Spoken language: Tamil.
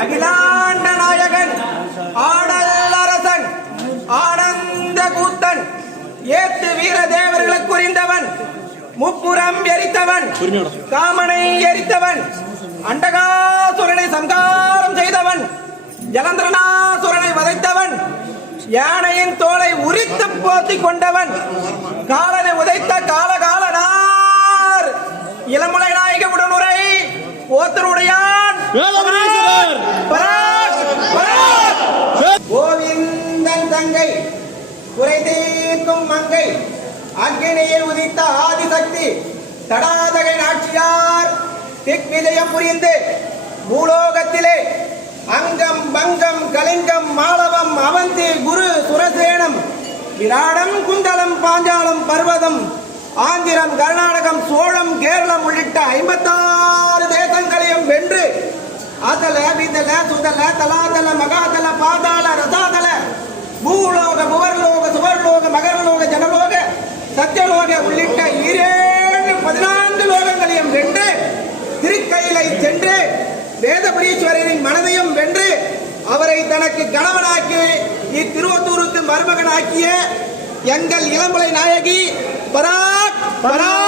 அகிலாண்ட நாயகன் ஆடல் அரசன் ஆனந்த கூத்தன் ஏத்து வீர தேவர்களுக்கு புரிந்தவன் முப்புறம் எரித்தவன் காமனை எரித்தவன் அண்டகாசுரனை சங்காரம் செய்தவன் ஜலந்திரனாசுரனை வதைத்தவன் யானையின் தோலை உரித்து போத்தி கொண்டவன் காலனை உதைத்த காலகாலனார். இளமுலை நாயக உடனுரை ஓத்தருடையான் வேலமுனீஸ்வரர் பராக், பராக். கோவிந்தன் தங்கை குறைதீர்க்கும் மங்கை. அக்னியில் உதித்த ஆதிசக்தி தடாதகை நாட்சியார் திக்விஜயம் புரிந்து பூலோகத்திலே அங்கம் பங்கம் கலிங்கம் மாளவம் அவந்தி குரு சுரசேனம் விராடம் குந்தலம் பாஞ்சாலம் பர்வதம் ஆந்திரம் கர்நாடகம் சோழம் கேரளம் உள்ளிட்ட ஐம்பத்தாறு தேசங்களையும் வென்று அதல விதல சுதல தல சத்தியலோக உள்ளிட்ட ஈரேழு பதினான்கு லோகங்களையும் வென்று திருக்கையிலை சென்று வேதபுரீஸ்வரரின் மனதையும் வென்று அவரை தனக்கு கணவனாக்கி இத்திருவத்தூருக்கு மருமகனாக்கிய எங்கள் இளம்பலை நாயகி பராக் பராக்